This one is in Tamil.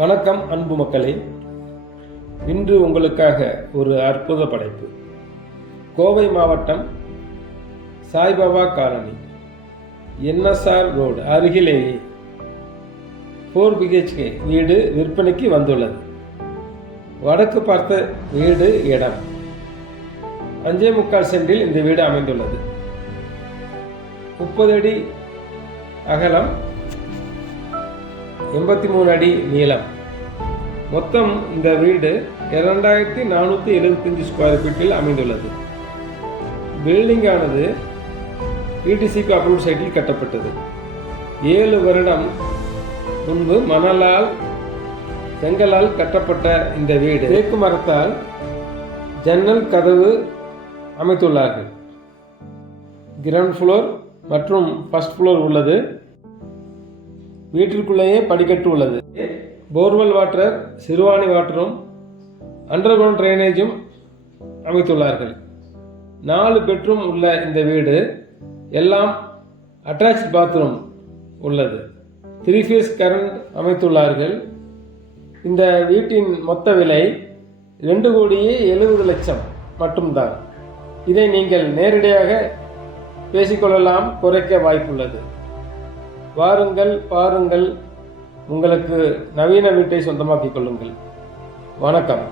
வணக்கம் அன்பு மக்களே, இன்று உங்களுக்காக ஒரு அற்புத படைப்பு. கோவை மாவட்டம் சாய்பாபா காலனி, NSR ரோடு அருகிலேயே 4 BHK வீடு விற்பனைக்கு வந்துள்ளது. வடக்கு பார்த்த வீடு இடம் 5.25 சென்டில் இந்த வீடு அமைந்துள்ளது. 30 அடி அகலம், 83 அடி நீளம். மொத்தம் இந்த வீடு 2475 ஸ்கொயர் ஃபீட்டில் அமைந்துள்ளது. பில்டிங் ஆனது ETCP அப்ரூவ்ட் சைட்டில் கட்டப்பட்டது. 7 வருடம் முன்பு மணலால் செங்கலால் கட்டப்பட்ட இந்த வீடு தேக்கு மரத்தால் ஜன்னல் கதவு அமைத்துள்ளார்கள். கிரவுண்ட் ஃப்ளோர் மற்றும் ஃபர்ஸ்ட் ஃப்ளோர் உள்ளது. வீட்டிற்குள்ளேயே படிக்கட்டு உள்ளது. போர்வெல் வாட்டர், சிறுவாணி வாட்டரும் அண்டர் கிரவுண்ட் ட்ரைனேஜும் அமைத்துள்ளார்கள். 4 பெட்ரூம் உள்ள இந்த வீடு எல்லாம் அட்டாச் பாத்ரூம் உள்ளது. 3 ஃபேஸ் கரண்ட் அமைத்துள்ளார்கள். இந்த வீட்டின் மொத்த விலை 2,70,00,000 மட்டும்தான். இதை நீங்கள் நேரடியாக பேசிக்கொள்ளலாம், குறைக்க வாய்ப்புள்ளது. வாருங்கள், பாருங்கள், உங்களுக்கு நவீன வீட்டை சொந்தமாக்கிக் கொள்ளுங்கள். வணக்கம்.